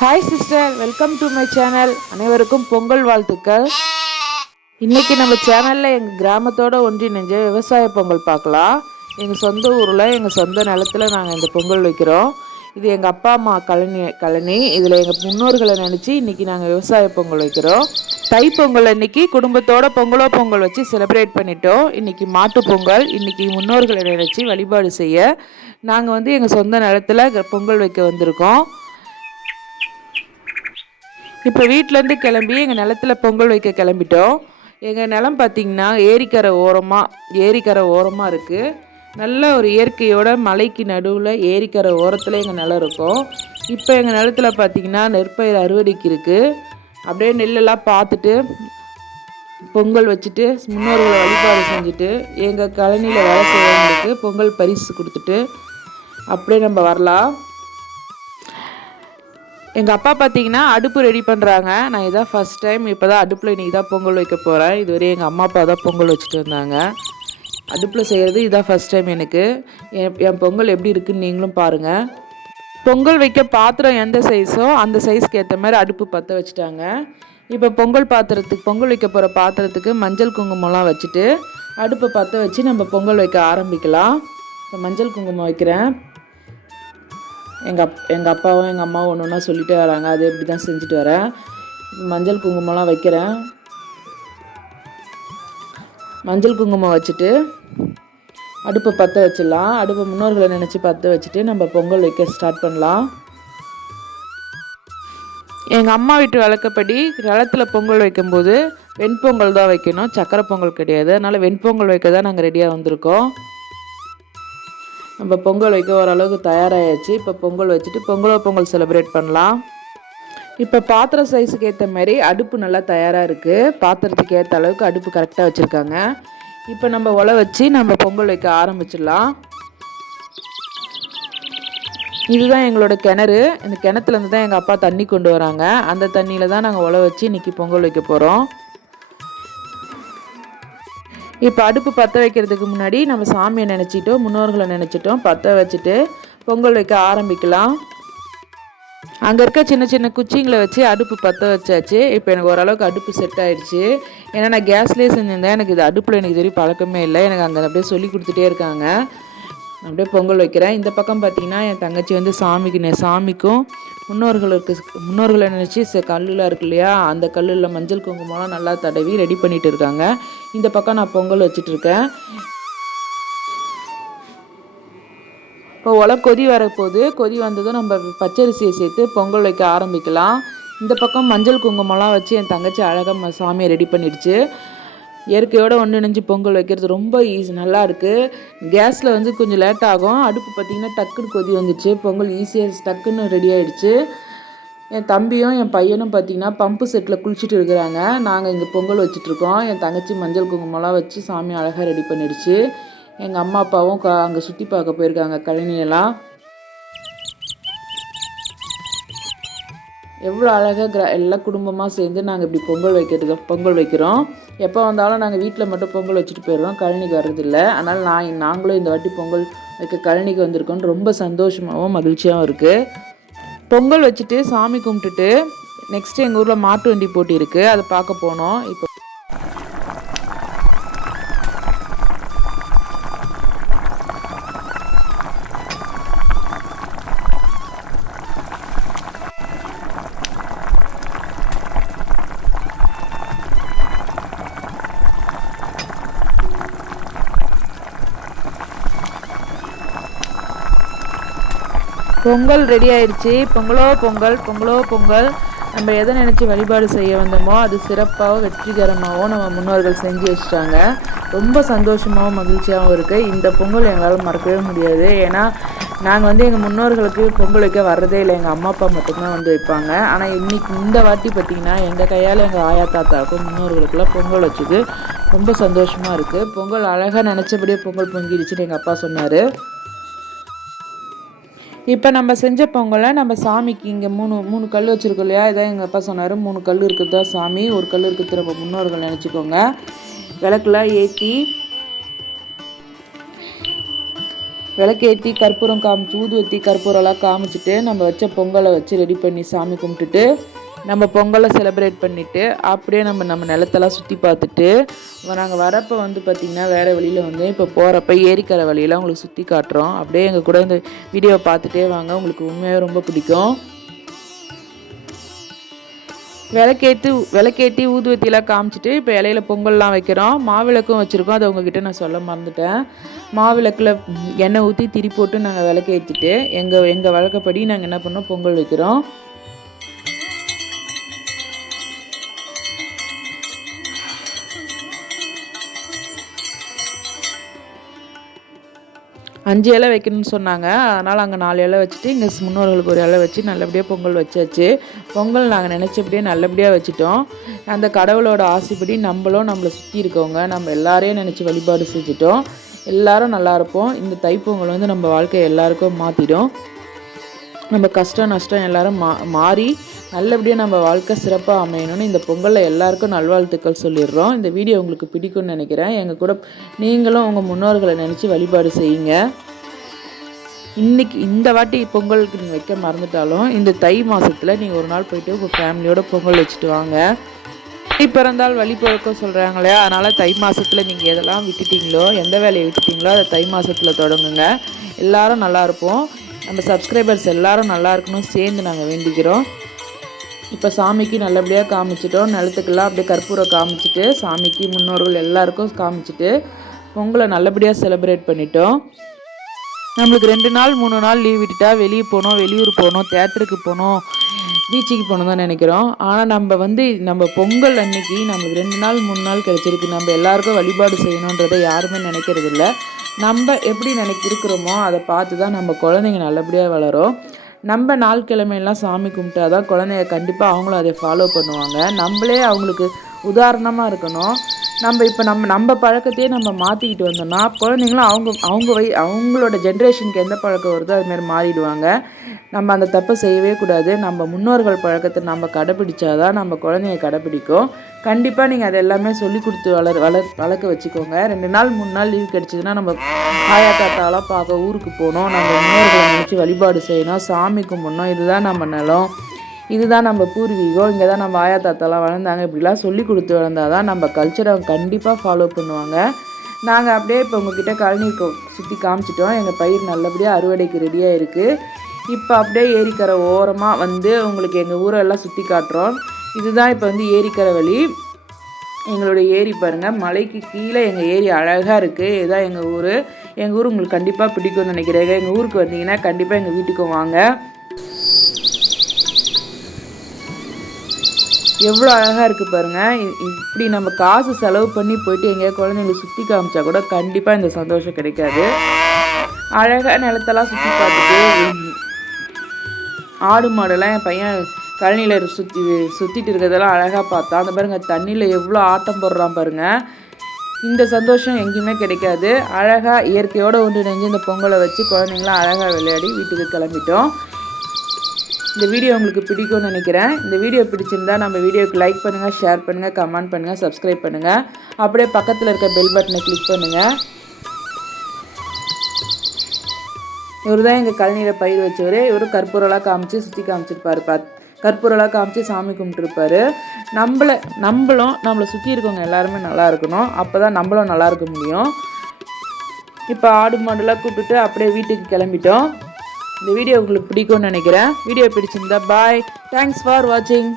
Hi sister, welcome to my channel. அனைவருக்கும் பொங்கல் வாழ்த்துக்கள். இன்றைக்கி நம்ம சேனலில் எங்கள் கிராமத்தோடு ஒன்றிணைஞ்ச விவசாய பொங்கல் பார்க்கலாம். எங்கள் சொந்த ஊரில் எங்கள் சொந்த நிலத்தில் நாங்கள் இந்த பொங்கல் வைக்கிறோம். இது எங்கள் அப்பா அம்மா கழனி. இதில் எங்கள் முன்னோர்களை நினச்சி இன்றைக்கி நாங்கள் விவசாய பொங்கல் வைக்கிறோம். தைப்பொங்கல் அன்றைக்கி குடும்பத்தோட பொங்கல் வச்சு செலிப்ரேட் பண்ணிட்டோம். இன்றைக்கி மாட்டு பொங்கல். இன்றைக்கி முன்னோர்களை நினச்சி வழிபாடு செய்ய நாங்கள் எங்கள் சொந்த நிலத்தில் பொங்கல் வைக்க வந்திருக்கோம். இப்போ வீட்டிலேருந்து கிளம்பி எங்கள் நிலத்தில் பொங்கல் வைக்க கிளம்பிட்டோம். எங்கள் நிலம் பார்த்திங்கன்னா ஏரிக்கரை ஓரமாக இருக்குது. நல்ல ஒரு இயற்கையோட மலைக்கு நடுவில் ஏரிக்கரை ஓரத்தில் எங்கள் நிலம் இருக்கும். இப்போ எங்கள் நிலத்தில் பார்த்திங்கன்னா நெற்பயிர் அறுவடைக்கு இருக்குது. அப்படியே நெல்லெல்லாம் பார்த்துட்டு பொங்கல் வச்சுட்டு முன்னோர்களை வழிபாடு செஞ்சுட்டு எங்கள் கழனியில் வேலை செய்கிறவங்களுக்கு பொங்கல் பரிசு கொடுத்துட்டு அப்படியே நம்ம வரலாம். எங்கள் அப்பா பார்த்தீங்கன்னா அடுப்பு ரெடி பண்ணுறாங்க. நான் இதான் ஃபஸ்ட் டைம் இப்போ தான் அடுப்பில் இன்றைக்கி தான் பொங்கல் வைக்க போகிறேன். இதுவரை எங்கள் அம்மா அப்பா தான் பொங்கல் வச்சுட்டு வந்தாங்க. அடுப்பில் செய்கிறது இதான் ஃபஸ்ட் டைம் எனக்கு. என் பொங்கல் எப்படி இருக்குன்னு நீங்களும் பாருங்கள். பொங்கல் வைக்க பாத்திரம் எந்த சைஸோ அந்த சைஸ்க்கு ஏற்ற மாதிரி அடுப்பு பற்ற வச்சுட்டாங்க. இப்போ பொங்கல் வைக்க போகிற பாத்திரத்துக்கு மஞ்சள் குங்குமம்லாம் வச்சுட்டு அடுப்பை பற்ற வச்சு நம்ம பொங்கல் வைக்க ஆரம்பிக்கலாம். இப்போ மஞ்சள் குங்குமம் வைக்கிறேன். எங்கள் அப்பாவும் எங்கள் அம்மாவும் ஒன்று ஒன்றா சொல்லிகிட்டே வராங்க. அது எப்படி தான் செஞ்சுட்டு வரேன். மஞ்சள் குங்குமம்லாம் வைக்கிறேன். மஞ்சள் குங்குமம் வச்சுட்டு அடுப்பை பற்ற வச்சிடலாம். அடுப்பை முன்னோர்களை நினச்சி பற்ற வச்சுட்டு நம்ம பொங்கல் வைக்க ஸ்டார்ட் பண்ணலாம். எங்கள் அம்மா வீட்டு வழக்கப்படி நிலத்தில் பொங்கல் வைக்கும்போது வெண்பொங்கல் தான் வைக்கணும், சக்கரை பொங்கல் கிடையாது. அதனால் வெண்பொங்கல் வைக்க தான் நாங்கள் ரெடியாக வந்திருக்கோம். நம்ம பொங்கல் வைக்க ஓரளவுக்கு தயாராகிடுச்சு. இப்போ பொங்கல் வச்சுட்டு பொங்கல் செலிப்ரேட் பண்ணலாம். இப்போ பாத்திரம் சைஸுக்கு ஏற்ற மாதிரி அடுப்பு நல்லா தயாராக இருக்குது. பாத்திரத்துக்கு ஏற்ற அளவுக்கு அடுப்பு கரெக்டாக வச்சுருக்காங்க. இப்போ நம்ம உலை வச்சு நம்ம பொங்கல் வைக்க ஆரம்பிச்சிடலாம். இதுதான் எங்களோட கிணறு. இந்த கிணத்துலேருந்து தான் எங்கள் அப்பா தண்ணி கொண்டு வராங்க. அந்த தண்ணியில் தான் நாங்கள் உலை வச்சு இன்றைக்கி பொங்கல் வைக்க போகிறோம். இப்போ அடுப்பு பற்ற வைக்கிறதுக்கு முன்னாடி நம்ம சாமியை நினச்சிட்டோம், முன்னோர்களை நினச்சிட்டோம், பற்ற வச்சுட்டு பொங்கல் வைக்க ஆரம்பிக்கலாம். அங்கே இருக்க சின்ன சின்ன குச்சிங்களை வச்சு அடுப்பு பற்ற வச்சாச்சு. இப்போ எனக்கு ஓரளவுக்கு அடுப்பு செட் ஆகிடுச்சு. ஏன்னா நான் கேஸ்லேயே செஞ்சுருந்தேன். எனக்கு இது அடுப்பில் எனக்கு தெரியும் பழக்கமே இல்லை. எனக்கு அங்கே அப்படியே சொல்லி கொடுத்துட்டே இருக்காங்க. அப்படியே பொங்கல் வைக்கிறேன். இந்த பக்கம் பார்த்திங்கன்னா என் தங்கச்சி சாமிக்கும் முன்னோர்களை நினச்சி கல்லில் இருக்கு இல்லையா, அந்த கல்லில் மஞ்சள் குங்குமம்லாம் நல்லா தடவி ரெடி பண்ணிட்டு இருக்காங்க. இந்த பக்கம் நான் பொங்கல் வச்சிட்ருக்கேன். இப்போ கொதி வரப்போகுது. கொதி வந்ததும் நம்ம பச்சரிசியை சேர்த்து பொங்கல் வைக்க ஆரம்பிக்கலாம். இந்த பக்கம் மஞ்சள் குங்குமம்லாம் வச்சு என் தங்கச்சி அழகாக சாமியை ரெடி பண்ணிடுச்சு. இயற்கையோடு ஒன்றிணைஞ்சு பொங்கல் வைக்கிறது ரொம்ப நல்லா இருக்குது. கேஸில் கொஞ்சம் லேட் ஆகும். அடுப்பு பார்த்திங்கன்னா டக்குன்னு கொதி வந்துச்சு. பொங்கல் ஈஸியாக டக்குன்னு ரெடி ஆகிடுச்சு. என் தம்பியும் என் பையனும் பார்த்திங்கன்னா பம்பு செட்டில் குளிச்சுட்டு இருக்கிறாங்க. நாங்கள் இங்கே பொங்கல் வச்சிட்ருக்கோம். என் தங்கச்சி மஞ்சள் குங்குமம்லாம் வச்சு சாமி அழகாக ரெடி பண்ணிடுச்சு. எங்கள் அம்மா அப்பாவும் அங்கே சுற்றி பார்க்க போயிருக்காங்க கழனியெல்லாம். எவ்வளோ அழகாக எல்லா குடும்பமாக சேர்ந்து நாங்கள் இப்படி பொங்கல் வைக்கிறோம். எப்போ வந்தாலும் நாங்கள் வீட்டில் மட்டும் பொங்கல் வச்சுட்டு போயிடுறோம், கழனிக்கு வர்றதில்லை. அதனால் நாங்களும் இந்த வாட்டி பொங்கல் வைக்க கழனிக்கு வந்திருக்கோன்னு ரொம்ப சந்தோஷமாகவும் மகிழ்ச்சியாகவும் இருக்குது. பொங்கல் வச்சுட்டு சாமி கும்பிட்டுட்டு நெக்ஸ்ட்டு எங்கள் ஊரில் மாட்டு வண்டி போட்டி இருக்குது, அதை பார்க்க போனோம். இப்போ பொங்கல் ரெடி ஆயிடுச்சு. பொங்கலோ பொங்கல். நம்ம எதை நினச்சி வழிபாடு செய்ய வந்தோமோ அது சிறப்பாகவும் வெற்றிகரமாகவும் நம்ம முன்னோர்கள் செஞ்சு வச்சுட்டாங்க. ரொம்ப சந்தோஷமாகவும் மகிழ்ச்சியாகவும் இருக்குது. இந்த பொங்கல் எங்களால் மறக்கவே முடியாது. ஏன்னா நாங்கள் எங்கள் முன்னோர்களுக்கு பொங்கல் வைக்க வர்றதே இல்லை. எங்கள் அம்மா அப்பா மட்டும்தான் வைப்பாங்க. ஆனால் இந்த வாட்டி பார்த்திங்கன்னா எங்கள் கையால் எங்கள் ஆயா தாத்தாவுக்கும் முன்னோர்களுக்கெல்லாம் பொங்கல் வச்சது ரொம்ப சந்தோஷமாக இருக்குது. பொங்கல் அழகாக நினச்சபடியே பொங்கல் பொங்கிடுச்சுன்னு எங்கள் அப்பா சொன்னார். இப்போ நம்ம செஞ்ச பொங்கலை நம்ம சாமிக்கு இங்கே மூணு கல் வச்சுருக்கோம் இல்லையா, இதான் எங்கள் அப்பா சொன்னார். 3 கல் இருக்குதா சாமி, ஒரு கல் இருக்குது நம்ம முன்னோர்கள் நினச்சிக்கோங்க. விளக்குலாம் ஏற்றி விளக்கேற்றி கற்பூரம் காமிச்சு ஊதுவத்தி கற்பூரம்லாம் காமிச்சிட்டு நம்ம வச்ச பொங்கலை வச்சு ரெடி பண்ணி சாமி கும்பிட்டுட்டு நம்ம பொங்கலை செலிப்ரேட் பண்ணிவிட்டு அப்படியே நம்ம நிலத்தெல்லாம் சுற்றி பார்த்துட்டு நாங்கள் வரப்போ வந்து பார்த்திங்கன்னா வேறு வழியில் வந்து இப்போ போகிறப்ப ஏரிக்கரை வழியெல்லாம் உங்களுக்கு சுற்றி காட்டுறோம். அப்படியே எங்கள் கூட இந்த வீடியோவை பார்த்துட்டே வாங்க, உங்களுக்கு உண்மையாக ரொம்ப பிடிக்கும். விளக்கேற்றி ஊதுவத்திலாம் காமிச்சிட்டு இப்போ இலையில பொங்கல்லாம் வைக்கிறோம். மாவிளக்கும் வச்சுருக்கோம், அதை உங்ககிட்ட நான் சொல்ல மறந்துட்டேன். மாவிளக்கில் எண்ணெய் ஊற்றி திரி போட்டு நாங்கள் விளக்கேற்றிட்டு எங்கள் வழக்கப்படி நாங்கள் என்ன பண்ணோம், பொங்கல் வைக்கிறோம். அஞ்சு இலை வைக்கணும்னு சொன்னாங்க, அதனால் அங்கே 4 இலை வச்சுட்டு இங்கே முன்னோர்களுக்கு ஒரு இலை வச்சு நல்லபடியாக பொங்கல் வச்சாச்சு. பொங்கல் நாங்கள் நினச்சபடியே நல்லபடியாக வச்சுட்டோம். அந்த கடவுளோட ஆசைப்படி நம்மளை சுற்றி இருக்கவங்க நம்ம எல்லாரையும் நினச்சி வழிபாடு செஞ்சுட்டோம். எல்லோரும் நல்லா இருப்போம். இந்த தைப்பொங்கல் வந்து நம்ம வாழ்க்கையை எல்லாருக்கும் மாற்றிடும். நம்ம கஷ்டம் நஷ்டம் எல்லோரும் மாறி நல்லபடியாக நம்ம வாழ்க்கை சிறப்பாக அமையணும்னு இந்த பொங்கலில் எல்லாருக்கும் நல்வாழ்த்துக்கள் சொல்லிடுறோம். இந்த வீடியோ உங்களுக்கு பிடிக்கும்னு நினைக்கிறேன். எங்கள் கூட நீங்களும் உங்கள் முன்னோர்களை நினச்சி வழிபாடு செய்யுங்க. இன்றைக்கி இந்த வாட்டி பொங்கலுக்கு நீங்கள் வைக்க மறந்துட்டாலும் இந்த தை மாதத்தில் நீங்கள் ஒரு நாள் போயிட்டு உங்கள் ஃபேமிலியோட பொங்கல் வச்சுட்டு வாங்க. தை பிறந்தால் வழி பிறக்கும் சொல்கிறாங்களே, அதனால் தை மாதத்தில் நீங்கள் எதெல்லாம் விட்டுட்டீங்களோ, எந்த வேலையை விட்டுட்டீங்களோ அதை தை மாதத்தில் தொடங்குங்க. எல்லோரும் நல்லா இருப்போம். நம்ம சப்ஸ்கிரைபர்ஸ் எல்லோரும் நல்லா இருக்கணும் சேர்ந்து நாங்கள் வேண்டிக்கிறோம். இப்போ சாமிக்கு நல்லபடியாக காமிச்சிட்டோம். நிலத்துக்கெல்லாம் அப்படியே கற்பூரம் காமிச்சிட்டு சாமிக்கு முன்னோர்கள் எல்லாருக்கும் காமிச்சிட்டு பொங்கலை நல்லபடியாக செலிப்ரேட் பண்ணிட்டோம். நம்மளுக்கு 2 நாள் 3 நாள் லீவ் விட்டுட்டா வெளியே போகணும், வெளியூர் போகணும், தேட்டருக்கு போகணும், பீச்சுக்கு போகணும் தான் நினைக்கிறோம். ஆனால் நம்ம பொங்கல் அன்னைக்கு நம்மளுக்கு 2 நாள் 3 நாள் கிடச்சிருக்கு. நம்ம எல்லாருக்கும் வழிபாடு செய்யணுன்றதை யாருமே நினைக்கிறது இல்லை. நம்ம எப்படி இருக்கிறோமோ அதை பார்த்து தான் நம்ம குழந்தைங்க நல்லபடியாக வளரும். நம்ம நாள் கிழமையெல்லாம் சாமி கும்பிட்டா தான் குழந்தைங்க கண்டிப்பாக அவங்களும் அதை ஃபாலோ பண்ணுவாங்க. நம்மளே அவங்களுக்கு உதாரணமாக இருக்கணும். நம்ம பழக்கத்தையே நம்ம மாற்றிக்கிட்டு வந்தோம்னா குழந்தைங்களும் அவங்களோட ஜென்ரேஷனுக்கு எந்த பழக்கம் வருதோ அதுமாரி மாறிடுவாங்க. நம்ம அந்த தப்பை செய்யவே கூடாது. நம்ம முன்னோர்கள் பழக்கத்தை நம்ம கடைப்பிடிச்சாதான் நம்ம குழந்தைங்க கடைப்பிடிக்கும். கண்டிப்பாக நீங்கள் அதை எல்லாமே சொல்லி கொடுத்து வளர்க்க வச்சுக்கோங்க. 2 நாள் 3 நாள் லீவ் கிடச்சிதுன்னா நம்ம ஆயா தாத்தாலாம் பார்க்க ஊருக்கு போகணும், நம்ம முன்னோர்களை நினச்சி வழிபாடு செய்யணும், சாமி கும்பிடணும். இதுதான் நம்ம நிலம், இதுதான் நம்ம பூர்வீகம், இங்கே தான் நம்ம ஆயா தாத்தாலாம் வளர்ந்தாங்க. இப்படிலாம் சொல்லி கொடுத்து வளர்ந்தால் தான் நம்ம கல்ச்சரை கண்டிப்பாக ஃபாலோ பண்ணுவாங்க. நாங்கள் அப்படியே இப்போ உங்ககிட்ட கழனி சுற்றி காமிச்சிட்டோம். எங்கள் பயிர் நல்லபடியாக அறுவடைக்கு ரெடியாக இருக்குது. இப்போ அப்படியே ஏரிக்கரை ஓரமாக வந்து உங்களுக்கு எங்கள் ஊரெல்லாம் சுற்றி காட்டுறோம். இதுதான் இப்போ வந்து ஏரிக்கரை வழி. எங்களோட ஏரி பாருங்கள், மலைக்கு கீழே எங்கள் ஏரி அழகாக இருக்குது. இதுதான் எங்கள் ஊர். எங்கள் ஊர் உங்களுக்கு கண்டிப்பாக பிடிக்கும்னு நினைக்கிறேன். எங்கள் ஊருக்கு வந்தீங்கன்னா கண்டிப்பாக எங்கள் வீட்டுக்கு வாங்க. எவ்வளோ அழகாக இருக்குது பாருங்கள். இப்படி நம்ம காசு செலவு பண்ணி போயிட்டு எங்கேயா குழந்தைங்களை சுற்றி காமிச்சா கூட கண்டிப்பாக இந்த சந்தோஷம் கிடைக்காது. அழகாக நிலத்தெல்லாம் சுற்றி பார்த்துட்டு ஆடு மாடெல்லாம் என் பையன் கழனியில் சுற்றிட்டு இருக்கிறதெல்லாம் அழகாக பார்த்தா. அந்த பாருங்கள் தண்ணியில் எவ்வளோ ஆட்டம் போடுறான் பாருங்கள். இந்த சந்தோஷம் எங்கேயுமே கிடைக்காது. அழகாக இயற்கையோடு ஒன்றிணைஞ்சு இந்த பொங்கலை வச்சு குழந்தைங்களாம் அழகாக விளையாடி வீட்டுக்கு கிளம்பிட்டோம். இந்த வீடியோ உங்களுக்கு பிடிக்கும்னு நினைக்கிறேன். இந்த வீடியோ பிடிச்சிருந்தா நம்ம வீடியோக்கு லைக் பண்ணுங்கள், ஷேர் பண்ணுங்கள், கமெண்ட் பண்ணுங்கள், சப்ஸ்கிரைப் பண்ணுங்கள். அப்படியே பக்கத்தில் இருக்க பெல் பட்டனை கிளிக் பண்ணுங்கள். இவர் தான் எங்கள் கழனியில் பயிர் வச்சவர். இவர் கற்பூரெல்லாம் காமிச்சு சுற்றி காமிச்சிருப்பார். கற்பூரெல்லாம் காமிச்சு சாமி கும்பிட்டுருப்பார். நம்மளை சுற்றி இருக்கவங்க எல்லாருமே நல்லா இருக்கணும். அப்போ தான் நம்மளும் நல்லா இருக்க முடியும். இப்போ ஆடு மாடுலாம் கூப்பிட்டுட்டு அப்படியே வீட்டுக்கு கிளம்பிட்டோம். இந்த வீடியோ உங்களுக்கு பிடிக்கும்னு நினைக்கிறேன். வீடியோ பிடிச்சிருந்தா பாய். தேங்க்ஸ் ஃபார் வாட்சிங்.